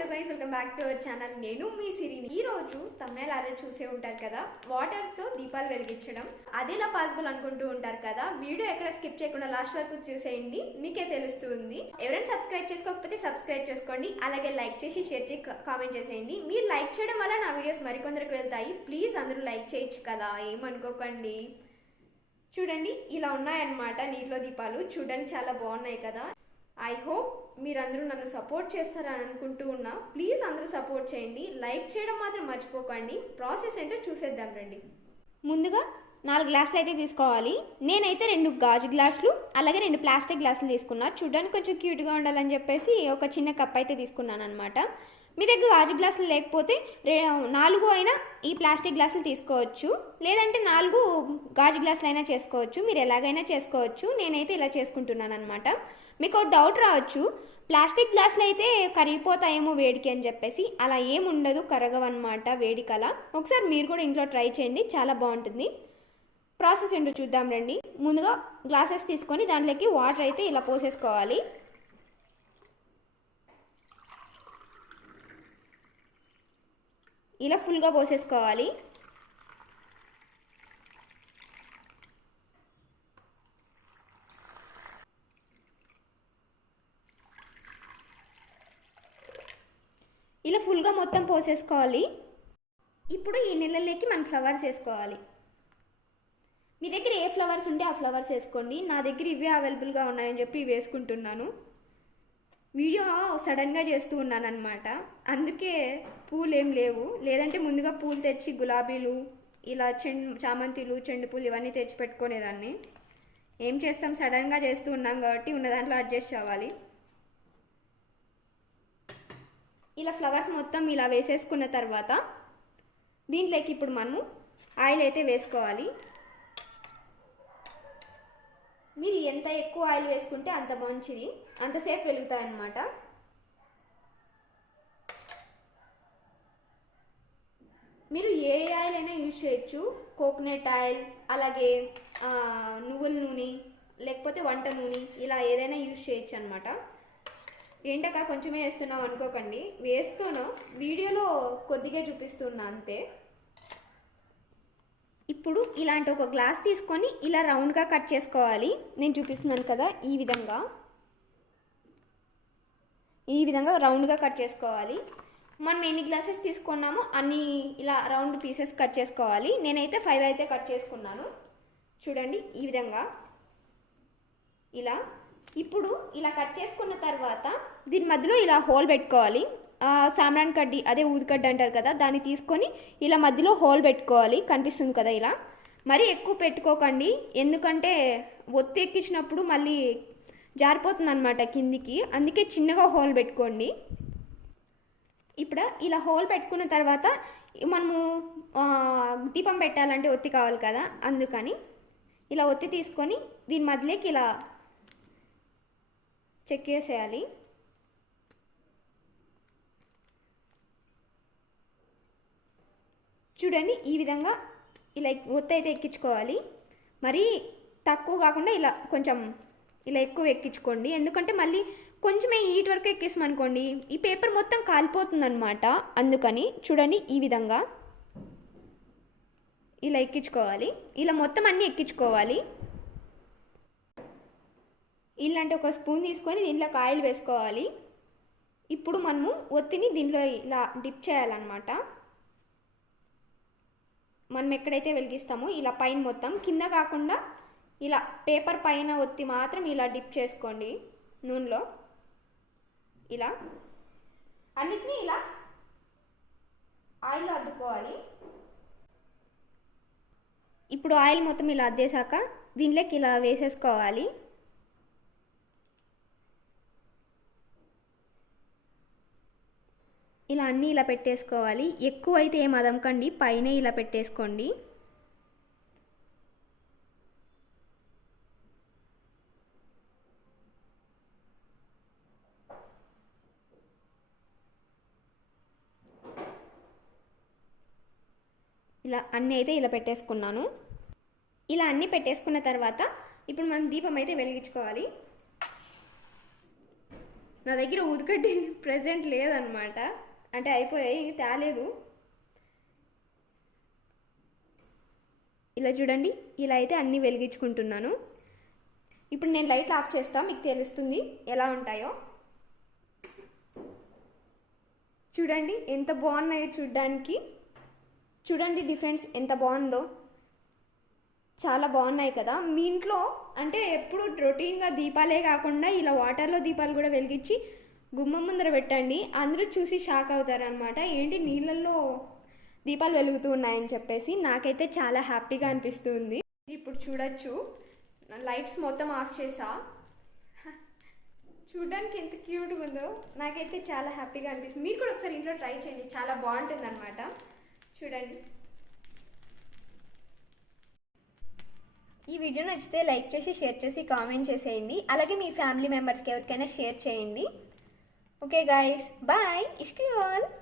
Hello guys welcome back to our channel నేను మీ సిరిని ఈ రోజు తమిళ ఆల్రెడీ చూసే ఉంటారు కదా వాటర్తో దీపాలు వెలిగించడం. అదేలా పాసిబుల్ అనుకుంటూ ఉంటారు కదా వీడియో ఎక్కడ స్కిప్ చేయకుండా లాస్ట్ వరకు చూసేయండి మీకే తెలుస్తుంది. ఎవరైనా సబ్స్క్రైబ్ చేసుకోకపోతే సబ్స్క్రైబ్ చేసుకోండి అలాగే లైక్ చేసి షేర్ చేసి కామెంట్ చేసేయండి. మీరు లైక్ చేయడం వల్ల నా వీడియోస్ మరికొందరికి వెళ్తాయి. ప్లీజ్ అందరూ లైక్ చేయొచ్చు కదా ఏమనుకోకండి చూడండి ఇలా ఉన్నాయన్నమాట నీటిలో దీపాలు. చూడండి చాలా బాగున్నాయి కదా. ఐ హోప్ మీరందరూ నన్ను సపోర్ట్ చేస్తారని అనుకుంటూ ఉన్నా ప్లీజ్ అందరూ సపోర్ట్ చేయండి. లైక్ చేయడం మాత్రం మర్చిపోకండి. ప్రాసెస్ ఏంటో చూసేద్దాం రండి. ముందుగా నాలుగు గ్లాసులు అయితే తీసుకోవాలి. నేనైతే రెండు గాజు గ్లాసులు అలాగే రెండు ప్లాస్టిక్ గ్లాసులు తీసుకున్నా. చూడడానికి కొంచెం క్యూట్గా ఉండాలని చెప్పేసి ఒక చిన్న కప్ అయితే తీసుకున్నాను అనమాట మీ దగ్గర గాజు గ్లాసులు లేకపోతే రే నాలుగు అయినా ఈ ప్లాస్టిక్ గ్లాసులు తీసుకోవచ్చు. లేదంటే నాలుగు గాజు గ్లాసులు అయినా చేసుకోవచ్చు. మీరు ఎలాగైనా చేసుకోవచ్చు. నేనైతే ఇలా చేసుకుంటున్నాను అనమాట మీకు ఒక డౌట్ రావచ్చు. ప్లాస్టిక్ గ్లాసులు అయితే కరిగిపోతాయేమో వేడికి అని చెప్పేసి. అలా ఏముండదు కరగవన్నమాట వేడికి అలా ఒకసారి మీరు కూడా ఇంట్లో ట్రై చేయండి చాలా బాగుంటుంది. ప్రాసెస్ ఏంటో చూద్దాం రండి. ముందుగా గ్లాసెస్ తీసుకొని దాంట్లోకి వాటర్ అయితే ఇలా పోసేసుకోవాలి. ఇలా ఫుల్గా పోసేసుకోవాలి. ఇలా ఫుల్గా మొత్తం పోసేసుకోవాలి. ఇప్పుడు ఈ నీళ్ళలోకి మనం ఫ్లవర్స్ వేసుకోవాలి. మీ దగ్గర ఏ ఫ్లవర్స్ ఉంటే ఆ ఫ్లవర్స్ వేసుకోండి. నా దగ్గర ఇవే అవైలబుల్గా ఉన్నాయని చెప్పి ఇవి వేసుకుంటున్నాను. వీడియో సడన్గా చేస్తూ ఉన్నాను అనమాట అందుకే పూలు ఏం లేవు. లేదంటే ముందుగా పూలు తెచ్చి గులాబీలు ఇలా చెండు చామంతిలు చెండు పూలు ఇవన్నీ తెచ్చి పెట్టుకునేదాన్ని. ఏం చేస్తాం? సడన్గా చేస్తూ ఉన్నాం కాబట్టి ఉన్న దాంట్లో అడ్జస్ట్ అవ్వాలి. ఇలా ఫ్లవర్స్ మొత్తం ఇలా వేసేసుకున్న తర్వాత దీంట్లోకి ఇప్పుడు మనము ఆయిల్ అయితే వేసుకోవాలి. మీరు ఎంత ఎక్కువ ఆయిల్ వేసుకుంటే అంత మంచిది. అంతసేపు వెలుగుతాయి అన్నమాట. మీరు ఏ ఆయిల్ అయినా యూజ్ చేయొచ్చు. కోకోనట్ ఆయిల్ అలాగే నువ్వుల నూనె లేకపోతే వంట నూనె ఇలా ఏదైనా యూజ్ చేయొచ్చు అనమాట ఏంటక్క కొంచెమే వేస్తున్నాం అనుకోకండి. వేస్తూను వీడియోలో కొద్దిగా చూపిస్తున్నా అంతే. ఇప్పుడు ఇలాంటి ఒక గ్లాస్ తీసుకొని ఇలా రౌండ్గా కట్ చేసుకోవాలి. నేను చూపిస్తున్నాను కదా ఈ విధంగా. ఈ విధంగా రౌండ్గా కట్ చేసుకోవాలి. మనం ఎన్ని గ్లాసెస్ తీసుకున్నామో అన్ని ఇలా రౌండ్ పీసెస్ కట్ చేసుకోవాలి. నేనైతే ఫైవ్ అయితే కట్ చేసుకున్నాను. చూడండి ఈ విధంగా. ఇలా. ఇప్పుడు ఇలా కట్ చేసుకున్న తర్వాత దీని మధ్యలో ఇలా హోల్ పెట్టుకోవాలి. సామ్రాన్ కడ్డి కడ్డీ అదే ఊదికడ్డి అంటారు కదా దాన్ని తీసుకొని ఇలా మధ్యలో హోల్ పెట్టుకోవాలి. కనిపిస్తుంది కదా ఇలా. మరీ ఎక్కువ పెట్టుకోకండి. ఎందుకంటే ఒత్తి ఎక్కించినప్పుడు మళ్ళీ జారిపోతుంది అనమాట కిందికి. అందుకే చిన్నగా హోల్ పెట్టుకోండి. ఇప్పుడు ఇలా హోల్ పెట్టుకున్న తర్వాత మనము దీపం పెట్టాలంటే ఒత్తి కావాలి కదా అందుకని ఇలా ఒత్తి తీసుకొని దీని మధ్యలోకి ఇలా చెక్ చేసేయాలి. చూడండి ఈ విధంగా ఇలా ఒత్తి అయితే ఎక్కించుకోవాలి. మరీ తక్కువ కాకుండా ఇలా కొంచెం ఇలా ఎక్కువ ఎక్కించుకోండి. ఎందుకంటే మళ్ళీ కొంచెమే ఈట్ వరకు ఎక్కేసామనుకోండి ఈ పేపర్ మొత్తం కాలిపోతుంది అనమాట అందుకని చూడండి ఈ విధంగా ఇలా ఎక్కించుకోవాలి. ఇలా మొత్తం అన్నీ ఎక్కించుకోవాలి. ఇలాంటి ఒక స్పూన్ తీసుకొని దీంట్లోకి ఆయిల్ వేసుకోవాలి. ఇప్పుడు మనము ఒత్తిని దీంట్లో ఇలా డిప్ చేయాలన్నమాట. మనం ఎక్కడైతే వెలిగిస్తామో ఇలా పైన మొత్తం కింద కాకుండా ఇలా పేపర్ పైన ఒత్తి మాత్రం ఇలా డిప్ చేసుకోండి నూనెలో. ఇలా అన్నిటినీ ఇలా ఆయిల్లో అద్దుకోవాలి. ఇప్పుడు ఆయిల్ మొత్తం ఇలా అద్దేశాక దీంట్లోకి ఇలా వేసేసుకోవాలి. ఇలా అన్నీ ఇలా పెట్టేసుకోవాలి. ఎక్కువ అయితే ఏం అదమకండి పైన ఇలా పెట్టేసుకోండి. ఇలా అన్నీ అయితే ఇలా పెట్టేసుకున్నాను. ఇలా అన్నీ పెట్టేసుకున్న తర్వాత ఇప్పుడు మనం దీపం అయితే వెలిగించుకోవాలి. నా దగ్గర ఊదుకడ్డి ప్రజెంట్ లేదనమాట అంటే అయిపోయాయి తేలేదు. ఇలా చూడండి ఇలా అయితే అన్నీ వెలిగించుకుంటున్నాను. ఇప్పుడు నేను లైట్లు ఆఫ్ చేస్తా మీకు తెలుస్తుంది ఎలా ఉంటాయో. చూడండి ఎంత బాగున్నాయో చూడ్డానికి. చూడండి డిఫరెన్స్ ఎంత బాగుందో. చాలా బాగున్నాయి కదా. మీ ఇంట్లో అంటే ఎప్పుడు రొటీన్గా దీపాలే కాకుండా ఇలా వాటర్లో దీపాలు కూడా వెలిగించి గుమ్మం ముందర పెట్టండి. అందరూ చూసి షాక్ అవుతారనమాట ఏంటి నీళ్ళల్లో దీపాలు వెలుగుతూ ఉన్నాయని చెప్పేసి నాకైతే చాలా హ్యాపీగా అనిపిస్తుంది. ఇప్పుడు చూడొచ్చు. లైట్స్ మొత్తం ఆఫ్ చేసా. చూడడానికి ఎంత క్యూట్గా ఉందో నాకైతే చాలా హ్యాపీగా అనిపిస్తుంది. మీరు కూడా ఒకసారి ఇంట్లో ట్రై చేయండి. చాలా బాగుంటుంది అనమాట చూడండి. ఈ వీడియో నచ్చితే లైక్ చేసి షేర్ చేసి కామెంట్ చేసేయండి. అలాగే మీ ఫ్యామిలీ మెంబర్స్కి ఎవరికైనా షేర్ చేయండి. Okay guys, bye. Ishki all.